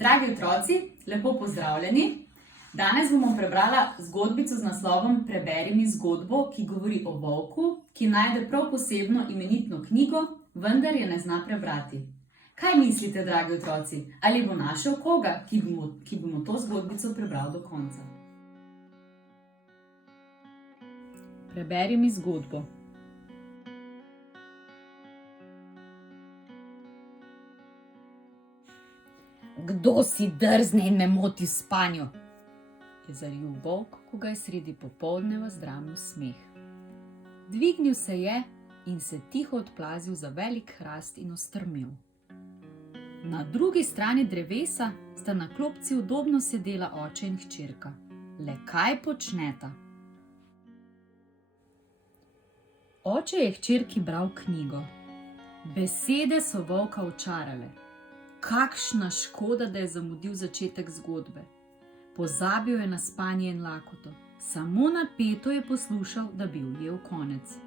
Dragi otroci, lepo pozdravljeni. Danes bomo prebrala zgodbico z naslovom Preberi mi zgodbo, ki govori o volku, ki najde prav posebno imenitno knjigo, vendar je ne zna prebrati. Kaj mislite, dragi otroci, ali bo našel koga, ki bi mu to zgodbico prebral do konca? Preberi mi zgodbo. Kdo si drzne in me moti v spanju? Je zaril volk, ko ga je sredi popoldneva zdramil smeh. Dvignil se je in se tiho odplazil za velik hrast in ostrmel. Na drugi strani drevesa sta na klopci udobno sedela oče in hčerka. Le kaj počneta? Oče je hčerki bral knjigo. Besede so volka očarale. Kakšna škoda, da je zamudil začetek zgodbe. Pozabil je na spanje in lakoto. Samo napeto je poslušal, da bi ujel konec.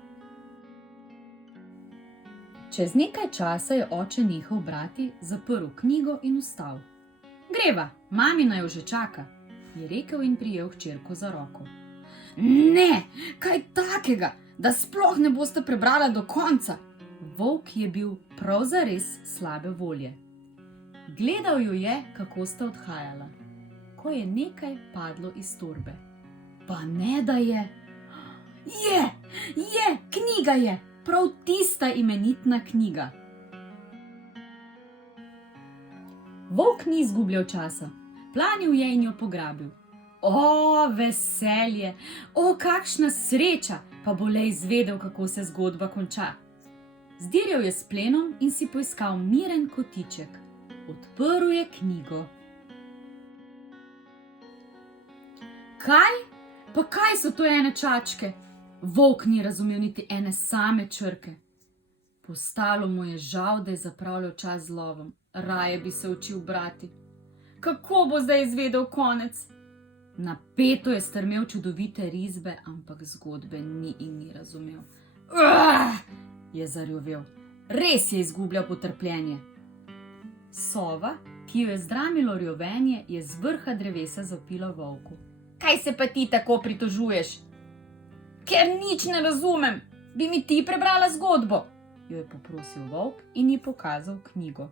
Čez nekaj časa je oče nehal brati, zaprl knjigo in vstal. Greva, mamina jo že čaka, je rekel in prijel hčerko za roko. Ne, kaj takega, da sploh ne boste prebrala do konca. Volk je bil prav zares slabe volje. Gledal jo je, kako sta odhajala, ko je nekaj padlo iz torbe. Pa ne da je. Knjiga je, prav tista imenitna knjiga. Volk ni izgubljal časa, planil je in jo pograbil. O, veselje, o, kakšna sreča, pa bo le izvedel, kako se zgodba konča. Zdirjal je s plenom in si poiskal miren kotiček. Odprl je knjigo. Kaj? Pa kaj so to ene čačke? Volk ni razumel niti ene same črke. Postalo mu je žal, da je zapravljal čas z lovom. Raje bi se učil brati. Kako bo zdaj izvedel konec? Napeto je strmel čudovite risbe, ampak zgodbe ni in ni razumel. Je zarjovel. Res je izgubljal potrpljenje. Sova, ki jo je zdramilo rjovenje, je z vrha drevesa zapila volku. Kaj se pa ti tako pritožuješ? Ker nič ne razumem. Bi mi ti prebrala zgodbo? Jo je poprosil volk in ji pokazal knjigo.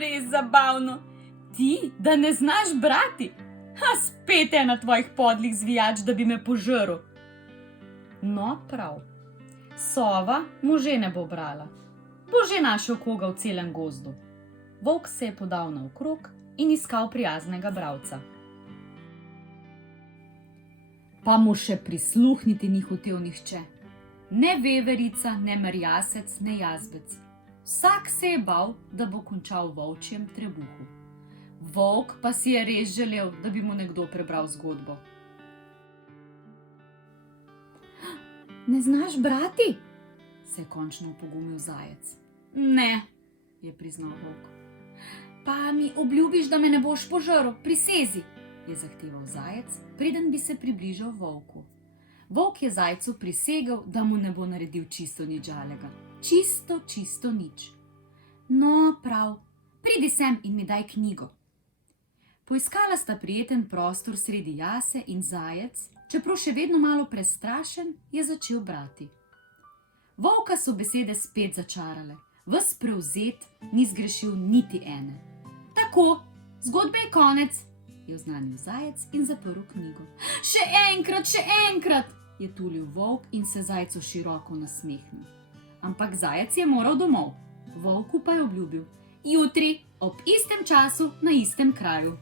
Res zabavno. Ti, da ne znaš brati? Spet je na tvojih podlih zvijač, da bi me požrl. No, prav. Sova mu že ne bo brala. Bo že našel koga v celem gozdu. Volk se je podal naokrog in iskal prijaznega bralca. Pa mu še prisluhniti ni hotel nihče. Ne veverica, ne merjasec, ne jazbec. Vsak se je bal, da bo končal v volčjem trebuhu. Volk pa si je res želel, da bi mu nekdo prebral zgodbo. Ne znaš brati? Se je končno opogumil zajec. Ne, je priznal volk. Pa mi obljubiš, da me ne boš požrl, prisezi, je zahteval zajec, preden bi se približal volku. Volk je zajcu prisegel, da mu ne bo naredil čisto nič žalega. Čisto nič. No, prav, pridi sem in mi daj knjigo. Poiskala sta prijeten prostor sredi jase in zajec, čeprav še vedno malo prestrašen, je začel brati. Volka so besede spet začarale. Ves prevzet ni zgrešil niti ene. Tako, zgodbe je konec, je oznanil zajec in zaprl knjigo. Še enkrat, je tulil volk in se zajcu široko nasmehnil. Ampak zajec je moral domov. Volku pa je obljubil. Jutri, ob istem času, na istem kraju.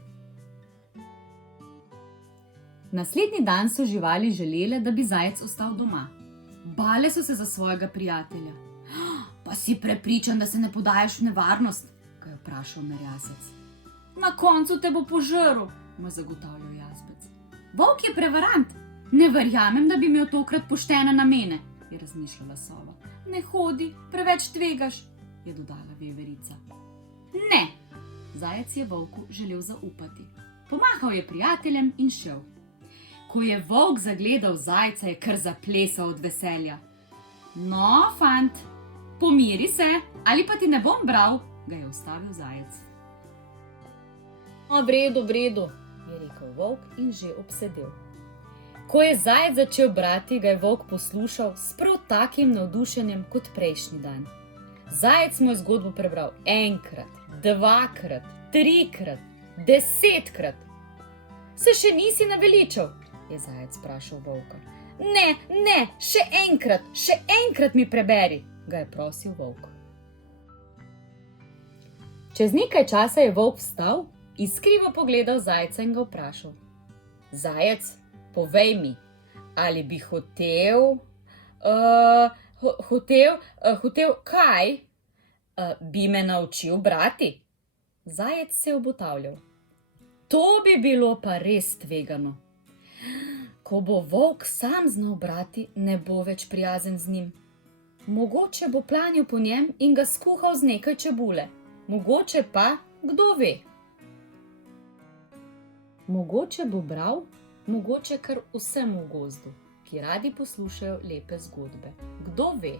Naslednji dan so živali želele, da bi zajec ostal doma. Bale so se za svojega prijatelja. Pa si prepričan, da se ne podajaš v nevarnost? Ga je vprašal merjasec. Na koncu te bo požrl, mu je zagotavljal jazbec. Volk je prevarant. Ne verjamem, da bi imel tokrat poštene namene, je razmišljala sova. Ne hodi, preveč tvegaš, je dodala veverica. Ne, zajec je volku želel zaupati. Pomahal je prijateljem in šel. Ko je volk zagledal zajca, je kar zaplesal od veselja. No, fant, Pomiri se, ali pa ti ne bom bral, ga je ustavil zajec. V redu, je rekel volk in že obsedel. Ko je zajec začel brati, ga je volk poslušal s prav takim navdušenjem kot prejšnji dan. Zajec mu je zgodbo prebral enkrat, dvakrat, trikrat, 10krat. Se še nisi naveličal? Je zajec vprašal volka. Ne, še enkrat mi preberi, ga je prosil volk. Čez nekaj časa je volk vstal, iskrivo pogledal zajca in ga vprašal. Zajec, povej mi, ali bi hotel kaj? Bi me naučil brati? Zajec se je obotavljal. To bi bilo pa res tvegano. Ko bo volk sam znal brati, ne bo več prijazen z njim. Mogoče bo planil po njem in ga skuhal z nekaj čebule. Mogoče pa, kdo ve? Mogoče bo bral, mogoče kar vsem v gozdu, ki radi poslušajo lepe zgodbe. Kdo ve?